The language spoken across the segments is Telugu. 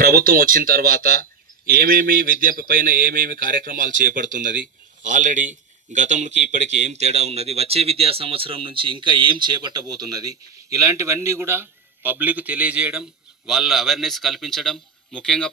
ప్రభుత్వం వచ్చిన తర్వాత ఏమేమి విద్య పైన ఏమేమి కార్యక్రమాలు చేపడుతున్నది, ఆల్రెడీ గతంకి ఇప్పటికి ఏం తేడా ఉన్నది, వచ్చే విద్యా సంవత్సరం నుంచి ఇంకా ఏం చేపట్టబోతున్నది, ఇలాంటివన్నీ కూడా పబ్లిక్ తెలియజేయడం, వాళ్ళ అవేర్నెస్ కల్పించడం, ముఖ్యంగా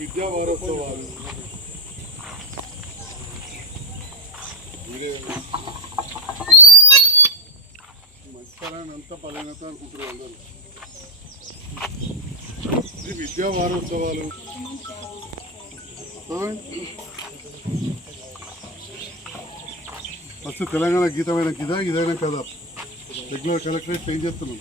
విద్యా వారోత్సవాలు మంచితనాన్ని అంతా బలహీనత అనుకుంటున్నారు అందరూ. ఇది విద్యా వారోత్సవాలు. ఫస్ట్ తెలంగాణ గీతమైన ఇదైనా కదా రెగ్యులర్ కలెక్టరేట్ ఏం చేస్తున్నాం.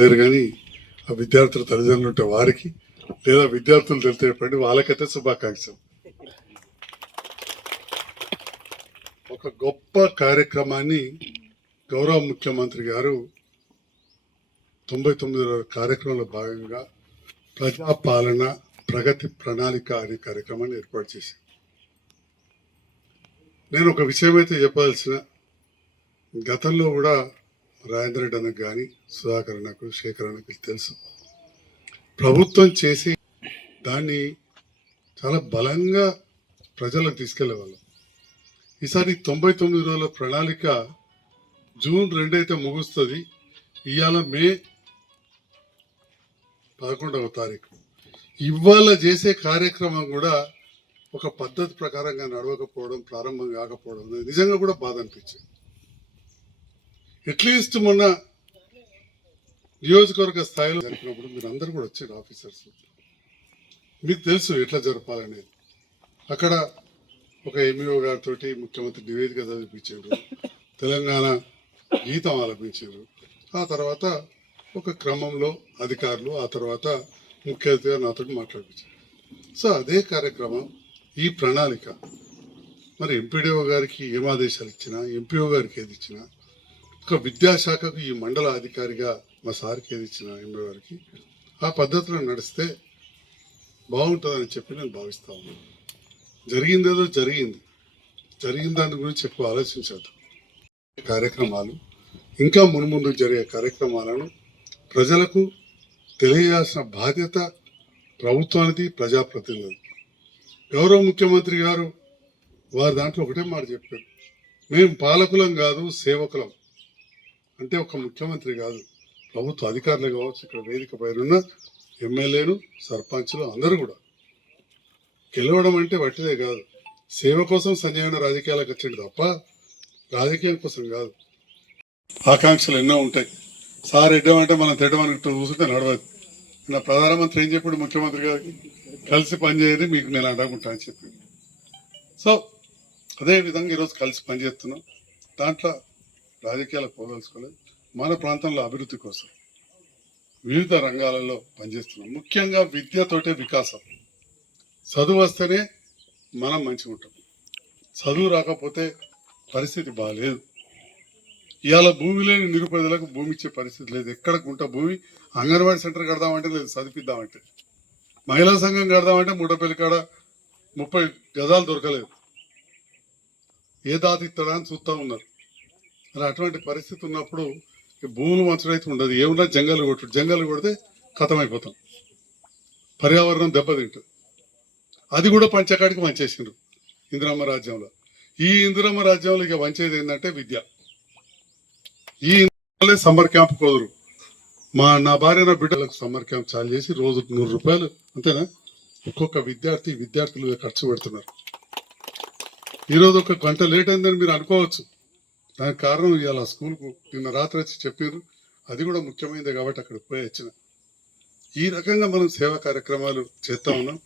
లేరు కానీ ఆ విద్యార్థుల తల్లిదండ్రులు ఉంటే వారికి, లేదా విద్యార్థులు తెలిపండి వాళ్ళకైతే శుభాకాంక్షలు. ఒక గొప్ప కార్యక్రమాన్ని గౌరవ ముఖ్యమంత్రి గారు 99 కార్యక్రమంలో భాగంగా ప్రజాపాలన ప్రగతి ప్రణాళిక అనే కార్యక్రమాన్ని ఏర్పాటు చేశారు. నేను ఒక విషయం అయితే చెప్పాల్సిన, గతంలో కూడా రాజేంద్ర రెడ్డి అన్నకు కానీ సుధాకర్ అన్నకు శేఖర్ అన్నకు తెలుసు, ప్రభుత్వం చేసి దాన్ని చాలా బలంగా ప్రజలకు తీసుకెళ్లేవాళ్ళం. ఈసారి 99 రోజుల ప్రణాళిక జూన్ 2 అయితే ముగుస్తుంది. ఇవాళ మే 11వ తారీఖు. ఇవాళ చేసే కార్యక్రమం కూడా ఒక పద్ధతి ప్రకారంగా నడవకపోవడం, ప్రారంభం కాకపోవడం నిజంగా కూడా బాధ అనిపించింది. అట్లీస్ట్ మొన్న నియోజకవర్గ స్థాయిలో జరిపినప్పుడు మీరు అందరూ కూడా వచ్చారు ఆఫీసర్స్, మీకు తెలుసు ఎట్లా జరపాలనేది. అక్కడ ఒక ఎంఈఓ గారితో ముఖ్యమంత్రి నివేదిక చదివించారు, తెలంగాణ గీతం ఆలపించారు. ఆ తర్వాత ఒక క్రమంలో అధికారులు, ఆ తర్వాత ముఖ్య అతిథిగా నాతో మాట్లాడిపించారు. సో అదే కార్యక్రమం, ఈ ప్రణాళిక మరి ఎంపీడీఓ గారికి ఏం ఆదేశాలు ఇచ్చినా, ఎంపీఓ గారికి ఏది ఇచ్చినా, ఒక విద్యాశాఖకు ఈ మండల అధికారిగా మా సార్కి ఏది ఇచ్చినా ఎంపీ గారికి, ఆ పద్ధతిలో నడిస్తే బాగుంటుందని చెప్పి నేను భావిస్తా ఉన్నాను. జరిగిందేదో జరిగిన దాని గురించి ఎక్కువ ఆలోచించద్దు. కార్యక్రమాలు ఇంకా మున్ముందు జరిగే కార్యక్రమాలను ప్రజలకు తెలియజేయాల్సిన బాధ్యత ప్రభుత్వానికి, ప్రజాప్రతినిధులు. గౌరవ ముఖ్యమంత్రి గారు వారి దాంట్లో ఒకటే మాట చెప్పారు, మేము పాలకులం కాదు సేవకులం. అంటే ఒక ముఖ్యమంత్రి కాదు, ప్రభుత్వ అధికారులు కావచ్చు, ఇక్కడ వేదిక పైన ఎమ్మెల్యేలు, సర్పంచులు అందరూ కూడా గెలవడం అంటే వట్టిదే కాదు, సేవ కోసం సంజయన రాజకీయాలకు వచ్చాడు తప్ప రాజకీయం కోసం కాదు. ఆకాంక్షలు ఎన్నో ఉంటాయి. సార్ ఎడ్డమంటే మనం తిట్టమని చూస్తుంటే నడవదు. నా ప్రధానమంత్రి ఏం చెప్పాడు ముఖ్యమంత్రి గారికి, కలిసి పనిచేయని మీకు నేను అడగకుంటా అని చెప్పింది. సో అదేవిధంగా ఈరోజు కలిసి పనిచేస్తున్నాం. దాంట్లో రాజకీయాలకు పోదలుచుకోలేదు, మన ప్రాంతంలో అభివృద్ధి కోసం వివిధ రంగాలలో పనిచేస్తున్నాం. ముఖ్యంగా విద్యతోటే వికాసం. చదువు వస్తేనే మనం మంచిగా ఉంటాం, చదువు రాకపోతే పరిస్థితి బాగాలేదు. ఇవాళ భూమి లేని నిరుపేదలకు భూమి ఇచ్చే పరిస్థితి లేదు. ఎక్కడ గుంట భూమి అంగన్వాడీ సెంటర్ కడదామంటే లేదు, చదివిద్దామంటే, మహిళా సంఘం కడదామంటే మూడపల్లి కాడ 30 గజాలు దొరకలేదు. ఏ దాత ఇస్తాడా అని చూస్తూ ఉన్నారు. మరి అటువంటి పరిస్థితి ఉన్నప్పుడు భూములు మంచడైతే ఉండదు. ఏమున్నా జంగలు కొడితే ఖతమైపోతాం, పర్యావరణం దెబ్బతింటుంది. అది కూడా పంచకాడికి వంచేసిండ్రు ఇందిరమ్మ రాజ్యంలో. ఈ ఇందిరమ్మ రాజ్యంలో ఇక వంచేది ఏంటంటే విద్య. ఈ సమ్మర్ క్యాంప్ కుదరు. నా భార్య నా బిడ్డలకు సమ్మర్ క్యాంప్ చాలు చేసి రోజుకు 100 రూపాయలు అంతేనా ఒక్కొక్క విద్యార్థులు ఖర్చు పెడుతున్నారు. ఈరోజు ఒక గంట లేట్ అయిందని మీరు అనుకోవచ్చు. దానికి కారణం ఇవాళ స్కూల్కు నిన్న రాత్రి వచ్చి చెప్పారు, అది కూడా ముఖ్యమైనదే కాబట్టి అక్కడికి పోయి వచ్చిన. ఈ రకంగా మనం సేవా కార్యక్రమాలు చేస్తా ఉన్నాం.